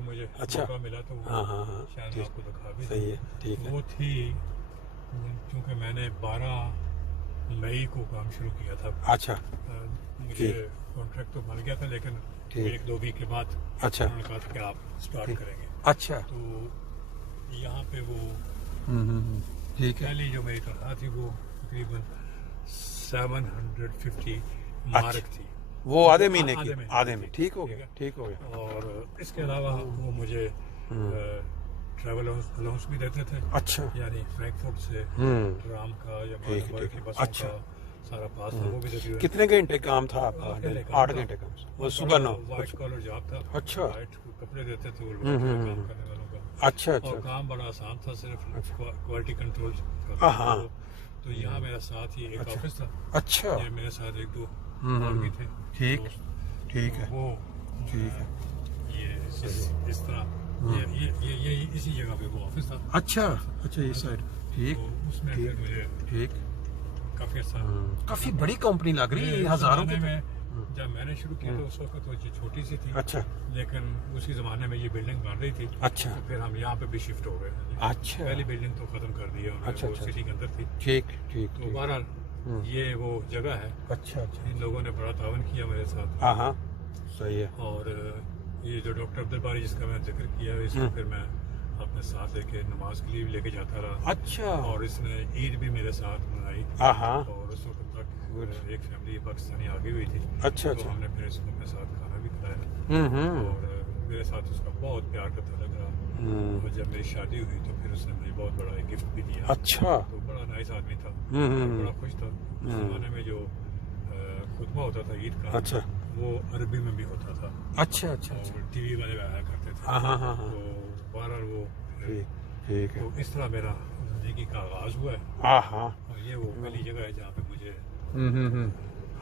مجھے اچھا موقع ملا تو وہ ہاں شاید میں آپ کو دکھا بھی صحیح ہے ٹھیک ہے وہ تھی چونکہ میں نے 12 مئی کو کام شروع کیا تھا. اچھا مجھے کانٹریکٹ تو مل گیا تھا لیکن ایک دو ویک کے بعد اچھا انہوں نے کہا تھا کہ آپ اسٹارٹ کریں گے. اچھا تو یہاں پہ وہ ٹھیک ہے پہلی جو میری تنخواہ تھی وہ تقریباً 750 مارک تھی. وہ آدھے مہینے کی آدھے میں ٹھیک ہو گیا اور اس کے علاوہ وہ مجھے ٹریول الاؤنس بھی دیتے تھے. اچھا یعنی فرینکفرٹ سے رام کا یا مالابار کی بسوں کا سارا پاس تھا وہ بھی تقریباً. کتنے گھنٹے کام تھا آپ کا 8 گھنٹے کام وہ صبح 9 وائٹ کالر جاب تھا. اچھا وائٹ کپڑے دیتے تھے اور کام کرنے والوں کا. اچھا اور کام بڑا آسان تھا صرف کوالٹی کنٹرول ہاں تو یہاں میرا ساتھ ہی ایک آفس تھا. اچھا میرے ساتھ ایک دو اور بھی تھے. ٹھیک ہے وہ ٹھیک ہے یہ اس طرح یہ اسی جگہ پہ وہ آفس تھا. اچھا یہ سائڈ ٹھیک اس میں پھر مجھے ٹھیک کافی اچھا کافی بڑی کمپنی لگ رہی ہے ہزاروں میں جب میں نے شروع کیا تو اس وقت وہ چھوٹی سی تھی. اچھا لیکن اسی زمانے میں یہ بلڈنگ بن رہی تھی. اچھا تو پھر ہم یہاں پہ بھی شفٹ ہو گئے. اچھا پہلی بلڈنگ تو ختم کر دی ہے اچھا وہ سٹی کے اندر تھی. ٹھیک تو بہرحال یہ وہ جگہ ہے. اچھا ان لوگوں نے بڑا تعاون کیا میرے ساتھ. ہاں صحیح ہے. اور یہ جو ڈاکٹر عبدالباری جس کا میں نے ذکر کیا اس کو پھر میں اپنے ساتھ لے کے نماز کے لیے بھی لے کے جاتا رہا. اچھا اور اس نے عید بھی میرے ساتھ منائی. اور اس وقت تک ایک فیملی پاکستانی آگے ہوئی تھی. اچھا تو ہم نے پھر اس کو اپنے ساتھ کھانا بھی کھلایا. اور میرے ساتھ اس کا بہت پیار کا تعلق رہا. اور جب میری شادی ہوئی تو پھر اس نے مجھے بہت بڑا ایک گفٹ بھی دیا. اچھا تو بڑا نائس آدمی تھا. بڑا خوش تھا. اس زمانے میں جو خطبہ ہوتا تھا عید کا اچھا وہ عربی میں بھی ہوتا تھا. اچھا اور ٹی وی والے آیا کرتے تھے. تو بہرحال وہ ٹھیک ہے تو اس طرح میرا زندگی کا آغاز ہوا ہے. اور یہ وہ پہلی جگہ ہے جہاں پہ مجھے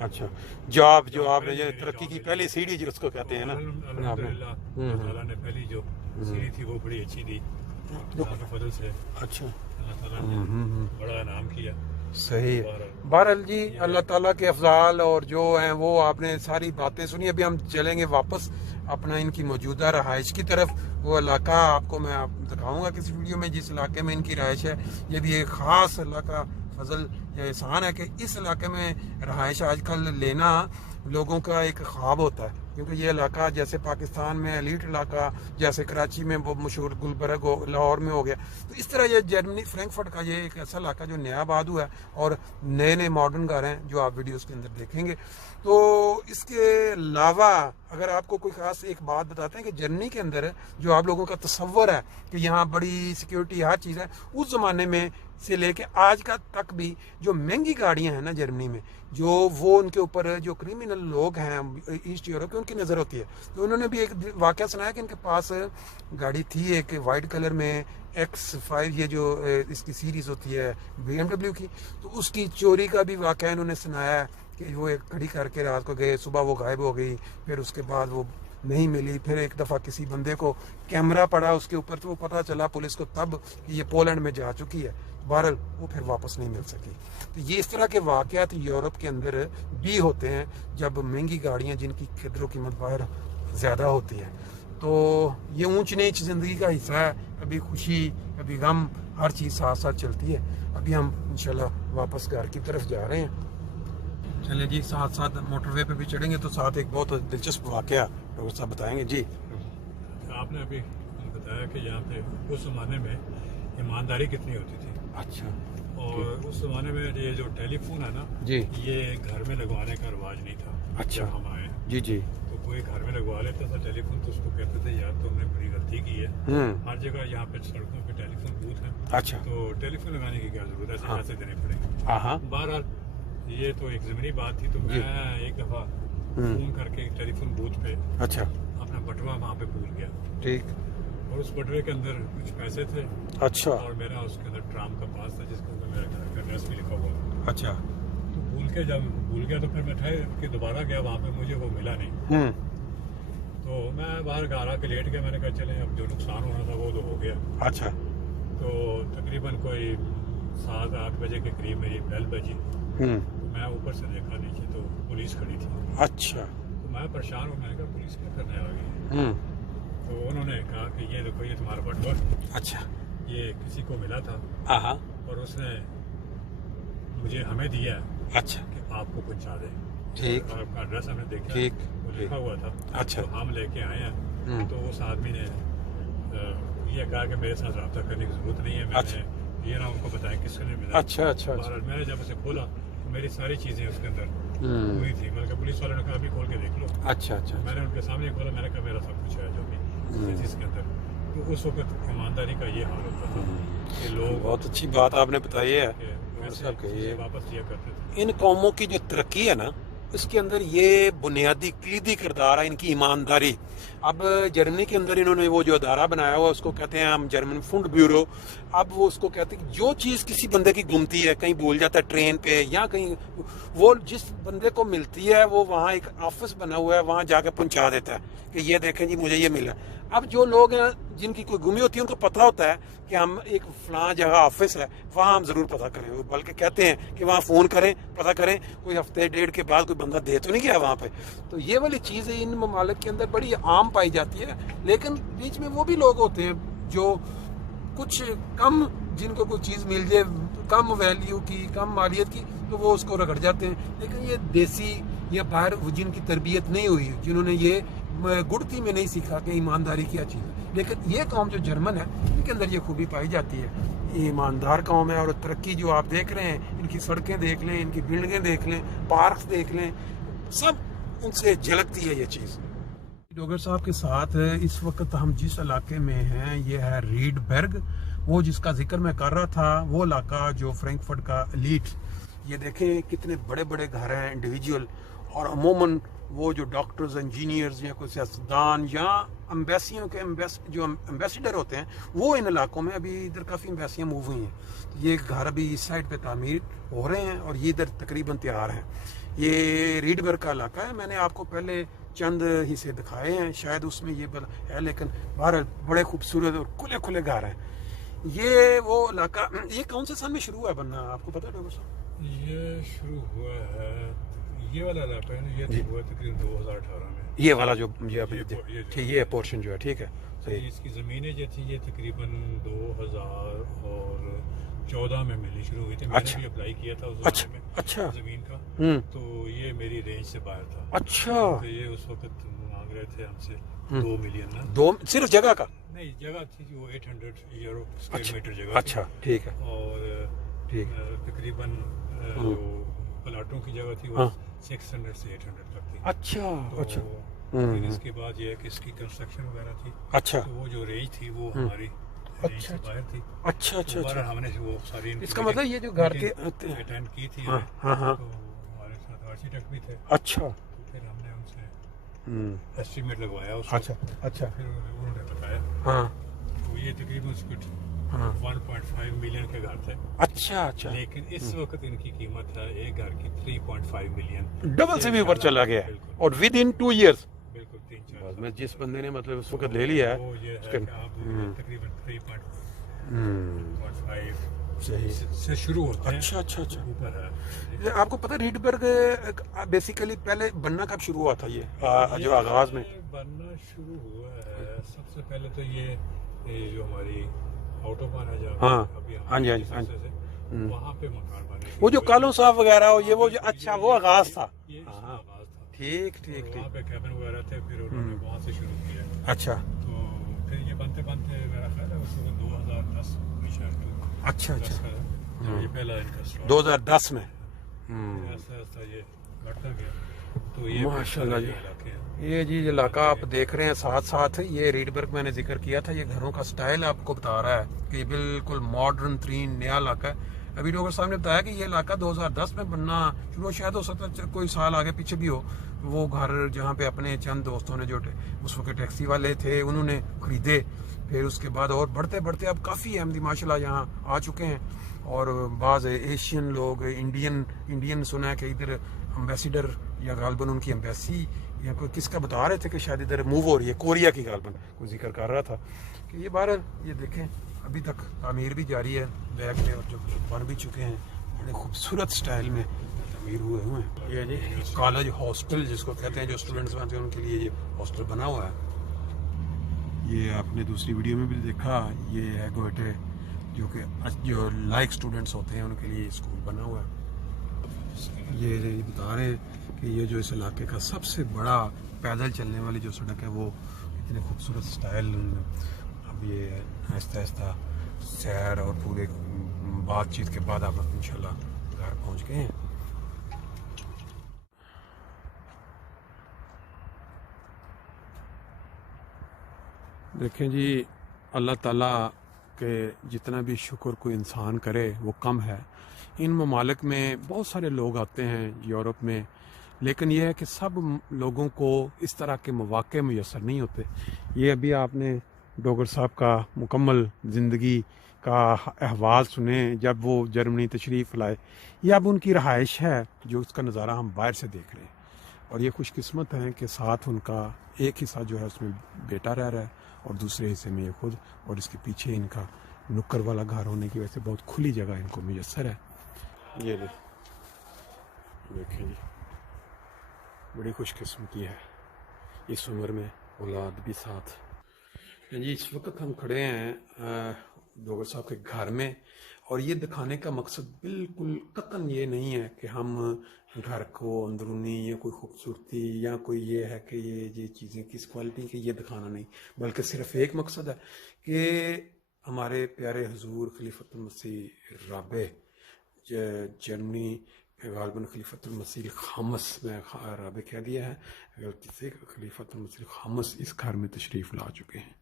اچھا جاب جو آپ نے ترقی کی پہلی سیڑھی جس کو کہتے ہیں نا الحمدللہ اللہ تعالیٰ نے پہلی جو سیڑھی تھی وہ بڑی اچھی دی. اللہ کے فضل سے اچھا اللہ تعالیٰ نے بڑا انعام کیا. صحیح ہے. بہرحال جی اللہ تعالیٰ کے افضال اور جو ہیں وہ آپ نے ساری باتیں سنی. ابھی ہم چلیں گے واپس اپنا ان کی موجودہ رہائش کی طرف. وہ علاقہ آپ کو میں دکھاؤں گا کسی ویڈیو میں جس علاقے میں ان کی رہائش ہے. یہ بھی ایک خاص اللہ کا فضل یا احسان ہے کہ اس علاقے میں رہائش آج کل لینا لوگوں کا ایک خواب ہوتا ہے. کیونکہ یہ علاقہ جیسے پاکستان میں ایلیٹ علاقہ جیسے کراچی میں وہ مشہور گلبرگ لاہور میں ہو گیا تو اس طرح یہ جرمنی فرینکفرٹ کا یہ ایک ایسا علاقہ جو نیا آباد ہوا ہے اور نئے ماڈرن گھر ہیں جو آپ ویڈیوز کے اندر دیکھیں گے. تو اس کے علاوہ اگر آپ کو کوئی خاص ایک بات بتاتے ہیں کہ جرمنی کے اندر جو آپ لوگوں کا تصور ہے کہ یہاں بڑی سیکیورٹی ہر چیز ہے اس زمانے میں سے لے کے آج کا تک بھی جو مہنگی گاڑیاں ہیں نا جرمنی میں جو وہ ان کے اوپر جو کرمنل لوگ ہیں ایسٹ یورپ کے ان کی نظر ہوتی ہے. تو انہوں نے بھی ایک واقعہ سنایا کہ ان کے پاس گاڑی تھی ایک وائٹ کلر میں X5 یہ جو اس کی سیریز ہوتی ہے BMW کی. تو اس کی چوری کا بھی واقعہ انہوں نے سنایا ہے کہ وہ ایک کھڑی کر کے رات کو گئے صبح وہ غائب ہو گئی. پھر اس کے بعد وہ نہیں ملی. پھر ایک دفعہ کسی بندے کو کیمرہ پڑا اس کے اوپر تو وہ پتہ چلا پولیس کو تب کہ یہ پولینڈ میں جا چکی ہے. بہرحال وہ پھر واپس نہیں مل سکی. تو یہ اس طرح کے واقعات یورپ کے اندر بھی ہوتے ہیں جب مہنگی گاڑیاں جن کی قدر و قیمت باہر زیادہ ہوتی ہے. تو یہ اونچ نیچ زندگی کا حصہ ہے. کبھی خوشی کبھی غم ہر چیز ساتھ ساتھ چلتی ہے. ابھی ہم انشاءاللہ واپس گھر کی طرف جا رہے ہیں. چلیں جی ساتھ ساتھ موٹر وے پہ بھی چڑھیں گے تو ساتھ ایک بہت دلچسپ واقعہ ڈاکٹر صاحب بتائیں گے. جی آپ نے ابھی بتایا کہ یہاں پہ اس زمانے میں ایمانداری کتنی ہوتی تھی. اچھا. اور اس زمانے میں یہ جو ٹیلی فون ہے نا جی یہ گھر میں لگوانے کا رواج نہیں تھا. اچھا. ہم آئے جی تو کوئی گھر میں لگوا لیتا تھا ٹیلی فون تو اس کو کہتے تھے یار تم نے بڑی غلطی کی ہے. ہر جگہ یہاں پہ سڑکوں پہ ٹیلی فون بوتھ ہیں. اچھا. تو ٹیلی فون لگانے کی کیا ضرورت ہے پیسے دینے پڑیں گے. بہرحال یہ تو ایک ضمنی بات تھی. تو میں ایک دفعہ فون کر کے ٹیلی فون بوتھ پہ اچھا اپنا بٹوا وہاں پہ بھول گیا. ٹھیک. اور اس بٹوے کے اندر کچھ پیسے تھے. اچھا. اور میرا اس کے اندر ٹرام کا پاس تھا جس کے اوپر میرا گھر کا ایڈریس بھی لکھا ہوا. اچھا. تو جب بھول گیا تو پھر میں ٹھہر کے دوبارہ گیا وہاں پہ مجھے وہ ملا نہیں. تو میں باہر گھر آ کے لیٹ گیا. میں نے کہا چلیں اب جو نقصان ہونا تھا وہ تو ہو گیا. اچھا. تو تقریباً کوئی 7-8 بجے کے قریب میری بیل بجی. تو میں اوپر سے دیکھا نیچے تو پولیس کھڑی تھی. اچھا. تو میں پریشان ہوں. میں نے کہا پولیس کیا کرنے آ گئی. तो उन्होंने कहा कि ये देखो ये तुम्हारा बटुआ, अच्छा ये किसी को मिला था हाँ और उसने मुझे हमें दिया अच्छा कि आपको पहुंचा दे। ठीक और आपका एड्रेस हमने देखा, ठीक, वो लिखा हुआ था। अच्छा। तो हम लेके आए हैं। तो उस आदमी ने ये कहा कि मेरे साथ रब्ता करने की जरूरत नहीं है, मैंने ये ना उनको बताया किसने मिला। अच्छा अच्छा अच्छा बहरहाल मैंने जब उसे खोला तो मेरी सारी चीजें उसके अंदर हुई थी। मतलब पुलिस वालों ने कहा अभी खोल के देख लो। अच्छा अच्छा मैंने उनके सामने खोला, मैंने कहा मेरा सब कुछ है जो भी इसके अंदर। तो उस वक्त ईमानदारी का ये हाल होता था कि लोग बहुत अच्छी बात आपने बताई है। पैसे ये वापस दिया करते थे। इन कौमों की जो तरक्की है ना, इसके अंदर ये बुनियादी कलीदी किरदार है इनकी ईमानदारी। अब जर्मनी के अंदर इन्होंने वो जो अदारा बनाया हुआ उसको कहते हैं हम जर्मन फंड ब्यूरो। अब वो उसको कहते हैं कि जो चीज़ किसी बंदे की गुमती है, कहीं भूल जाता है ट्रेन पे या कहीं, वो जिस बंदे को मिलती है वो वहाँ एक ऑफिस बना हुआ है, वहाँ जाके पहुँचा देता है कि ये देखें जी मुझे ये मिला। अब जो लोग हैं जिनकी कोई गुमी होती है उनको पता होता है कि हम एक फलां जगह ऑफिस है वहाँ हम ज़रूर पता करें, वो बल्कि कहते हैं कि वहाँ फ़ोन करें, पता करें कोई हफ्ते डेढ़ के बाद कोई बंदा दे तो नहीं गया वहाँ पे। तो ये वाली चीज़ें इन ममालिक के अंदर बड़ी आम पाई जाती है। लेकिन बीच में वो भी लोग होते हैं जो कुछ कम, जिनको कोई चीज़ मिल जाए कम वैल्यू की, कम मालियत की, तो वो उसको रगड़ जाते हैं। लेकिन ये देसी या बाहर जिनकी तरबियत नहीं हुई, जिन्होंने ये गुड़ती में नहीं सीखा कि ईमानदारी क्या चीज़ है, लेकिन ये कौम जो जर्मन है इनके अंदर ये खूबी पाई जाती है। ये ईमानदार कौम है। और तरक्की जो आप देख रहे हैं, इनकी सड़कें देख लें, इनकी बिल्डिंगें देख लें, पार्क देख लें, सब उनसे झलकती है ये चीज़। डॉक्टर साहब के साथ इस वक्त हम जिस इलाके में हैं ये है रीडबर्ग। वो जिसका जिक्र मैं कर रहा था वो इलाका जो फ्रैंकफर्ट का एलीट, ये देखें कितने बड़े बड़े घर हैं इंडिविजुअल। और अमूमन वो जो डॉक्टर्स, इंजीनियर्स या कोई सियासतदान या एम्बेसियों के जो एम्बेसडर होते हैं वो इन इलाकों में, अभी इधर काफ़ी एम्बेसियाँ मूव हुई हैं। ये घर अभी इस साइड पे तामीर हो रहे हैं और ये इधर तकरीबन तैयार हैं। ये रीडबर्ग का इलाका है। मैंने आपको पहले चंद हिस्से दिखाए हैं, शायद उसमें ये है, लेकिन बाहर बड़े खूबसूरत और खुले खुले घर हैं। ये वो इलाका, ये कौन से साल में शुरू हुआ बनना आपको पता है डॉक्टर साहब? ये शुरू हुआ है, ये वाला इलाका है ना, ये हुआ तकरीबन 2018 में। ये वाला जो ठीक, ये पोर्शन जो है, ठीक है सही। इसकी ज़मीनें जो थी ये तकरीबन 2014 में मिलनी शुरू हुई थी। मैंने भी अप्लाई किया था उस ज़माने में अच्छा ज़मीन का। तो ये मेरी रेंज से बाहर था। अच्छा। तो ये उस वक्त मांग रहे थे हमसे 2 मिलियन ना। 2 सिर्फ जगह का? नहीं, जगह थी वो 800 यूरो स्क्वायर मीटर जगह। अच्छा ठीक है। और ठीक तकरीबन जो प्लाटों की जगह थी वो 600 से 800 तक थी। अच्छा अच्छा। फिर इसके बाद ये है कि इसकी कंस्ट्रक्शन वगैरह थी। अच्छा। तो वो जो रेंज थी वो हमारी रेंज से बाहर थी। अच्छा अच्छा अच्छा। हमने वो सारी, इसका मतलब ये जो घर के अटेंड की थी। हाँ हाँ हाँ। तो हमारे साथ आर्किटेक्ट भी थे। अच्छा। तो फिर हमने उनसे एस्टीमेट लगवाया उसको। अच्छा अच्छा। फिर उन्होंने बताया। हाँ। तो ये तकरीबन 1.5 मिलियन के घर थे। अच्छा अच्छा। लेकिन इस वक्त इनकी कीमत है एक घर की 3.5 मिलियन, डबल से भी ऊपर चला गया है। और विद इन 2 years। बिल्कुल 3-4 में जिस बंदे ने मतलब उस वक्त ले लिया है वो ये है कि आप तकरीबन 3.5 से शुरू होते हैं। अच्छा अच्छा अच्छा। ऊपर है। आपको पता रीडबर्ग बेसिकली पहले बनना कब शुरू हुआ था? ये जो आगाज में बनना शुरू हुआ है, सबसे पहले तो ये जो हमारी ऑटोबान है जहाँ अभी हाँ जी वहाँ पे मकान बने, वो जो कालों साहब वगैरह हो, ये वो जो अच्छा वो आगाज था। ये आगाज था। ठीक ठीक ठीक। वहाँ पे कैबिन वगैरह थे, फिर उन्होंने वहाँ से शुरू किया। अच्छा। तो फिर ये बनते बनते मेरा ख्याल है उस वक्त 2010 में शायद। अच्छा अच्छा। ये पहला इनका 2010 में। ऐसा ऐसा ये बढ़ता गया। तो ये माशाल्लाह जी, ये जी इलाका आप देख रहे हैं साथ साथ ये रीडबर्ग मैंने जिक्र किया था। ये घरों का स्टाइल आपको बता रहा है कि ये बिल्कुल मॉडर्न तरीन नया इलाका है। अभी डॉक्टर साहब ने बताया कि ये इलाका 2010 में बनना शुरू, शायद हो सकता है कोई साल आगे पीछे भी हो। वो घर जहाँ पे अपने चंद दोस्तों ने जो उस वक्त टैक्सी वाले थे उन्होंने खरीदे। फिर उसके बाद और बढ़ते बढ़ते अब काफ़ी अहमदी माशाल्लाह यहाँ आ चुके हैं। और बाज़ एशियन लोग, इंडियन सुना है कि इधर एम्बेसडर या गालबन उनकी एम्बेसी या कोई किसका बता रहे थे कि शायद इधर मूव हो रही है, कोरिया की गालबन कोई जिक्र कर रहा था कि ये बाहर ये देखें अभी तक तामीर भी जारी है बैग में, और जो बन भी चुके हैं बड़े खूबसूरत स्टाइल में तामीर हुए हैं। ये जी कॉलेज हॉस्टल जिसको कहते हैं, जो स्टूडेंट्स बनते हैं उनके लिए ये हॉस्टल बना हुआ है। ये आपने दूसरी वीडियो में भी देखा, ये है गोएटे जो लाइक स्टूडेंट्स होते हैं उनके लिए स्कूल बना हुआ है। ये बता रहे हैं कि ये जो इस इलाके का सबसे बड़ा पैदल चलने वाली जो सड़क है वो इतने खूबसूरत स्टाइल, अब ये आहिस्ता आहिस्ता सैर और पूरे बातचीत के बाद आप इंशाल्लाह घर पहुंच गए हैं। देखें जी, अल्लाह ताला के जितना भी शुक्र कोई इंसान करे वो कम है। इन ममालिक में बहुत सारे लोग आते हैं यूरोप में, लेकिन यह है कि सब लोगों को इस तरह के मौक़े मुयसर नहीं होते। ये अभी आपने डोगर साहब का मुकम्मल ज़िंदगी का अहवाल सुने जब वो जर्मनी तशरीफ़ लाए। ये अब उनकी रहाइश है जो उसका नज़ारा हम बाहर से देख रहे हैं, और ये खुशकिस्मत हैं कि साथ उनका एक हिस्सा जो है उसमें बेटा रह रहा है और दूसरे हिस्से में ये खुद, और इसके पीछे इनका नुक्कड़ वाला घर होने की वजह से बहुत खुली जगह इनको मुयसर है। ये देखें जी, बड़ी खुशकिस्मती है इस उम्र में औलाद भी साथ। जी इस वक्त हम खड़े हैं डोगर साहब के घर में, और ये दिखाने का मकसद बिल्कुल कतन ये नहीं है कि हम घर को अंदरूनी या कोई खूबसूरती या कोई ये है कि ये चीज़ें किस क्वालिटी की, ये दिखाना नहीं, बल्कि सिर्फ एक मकसद है कि हमारे प्यारे हुजूर खलीफतुल मसीह राबे जर्मनी गालबन खलीफतुल मसीह खामस में राबे कह दिया है गलती से, खलीफतुल मसीह खामस इस घर में तशरीफ़ ला चुके हैं।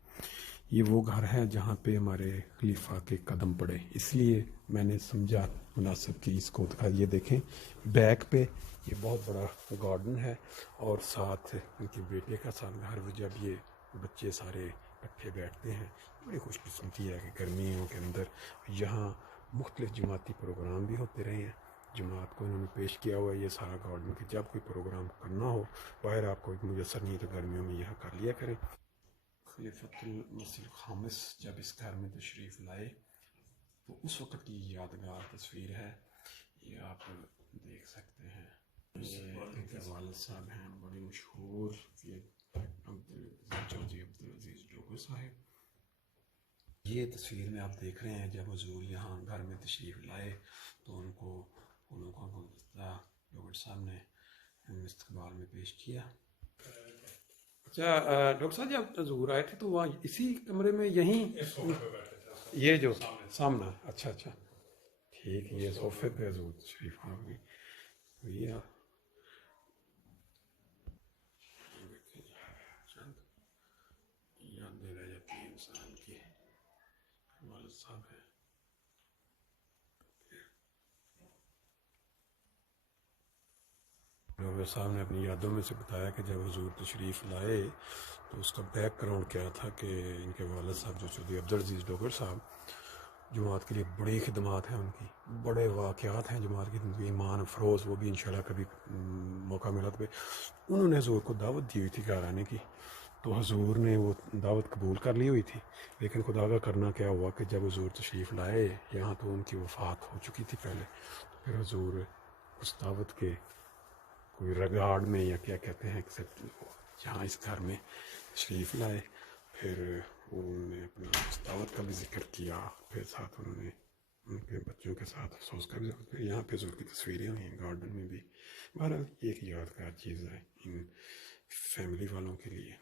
ये वो घर है जहाँ पे हमारे खलीफा के कदम पड़े, इसलिए मैंने समझा मुनासिब कि इसको दिखा। ये देखें बैक पे ये बहुत बड़ा गार्डन है, और साथ इनके बेटे का साथ घर में जब ये बच्चे सारे इकट्ठे बैठते हैं, बड़ी खुशकिस्मती है कि गर्मियों के अंदर यहाँ मुख्तलिफ जमाती प्रोग्राम भी होते रहे हैं। जमात को इन्होंने पेश किया हुआ है ये सारा गार्डन कि जब कोई प्रोग्राम करना हो बाहर आपको मुयसर नहीं तो गर्मियों में यहाँ कर लिया करें। खलीफतुल मसीह खामिस जब इस घर में तशरीफ़ लाए तो उस वक़्त की यादगार तस्वीर है, ये आप देख सकते हैं। ये इनके वालिद साहब हैं बड़े मशहूर, ये चौधरी अब्दुल अजीज़ डोगर साहब। ये तस्वीर में आप देख रहे हैं जब हुजूर यहाँ घर में तशरीफ़ लाए तो उनको डोगर साहब ने इस्तकबाल में पेश किया। अच्छा डॉक्टर साहब जब हुजूर आए थे तो वहाँ इसी कमरे में यहीं ये जो सामना, अच्छा अच्छा ठीक, ये सोफे पे हुजूर शरीफ आ गई भैया। चंद यादें रह जाती हैं इंसान की, वालिद साहब है। डॉक्टर साहब ने अपनी यादों में से बताया कि जब हुजूर तशरीफ़ लाए तो उसका बैकग्राउंड क्या था कि इनके वालिद साहब जो चौधरी अब्दुल अजीज़ डोगर साहब जमात के लिए बड़ी खिदमात हैं उनकी, बड़े वाक़यात हैं जमात की, ईमान अफरोज़, वो भी इंशाल्लाह कभी मौका मिला तो उन्होंने हुजूर को दावत दी हुई थी घर आने की, तो हुजूर ने वो दावत कबूल कर ली हुई थी। लेकिन खुदा का करना क्या हुआ कि जब हुजूर तशरीफ़ लाए यहाँ तो उनकी वफ़ात हो चुकी थी पहले, तो फिर हुजूर उस दावत के कोई रगाड़ में या क्या कहते हैं जहाँ इस घर में तशरीफ़ लाए, फिर उन्होंने अपना दावत का भी जिक्र किया, फिर साथ उन्होंने उनके बच्चों के साथ अफसोस का भी, फिर यहाँ पे ज़रूर की तस्वीरें हुई हैं गार्डन में भी। बहरहाल एक यादगार चीज़ है इन फैमिली वालों के लिए।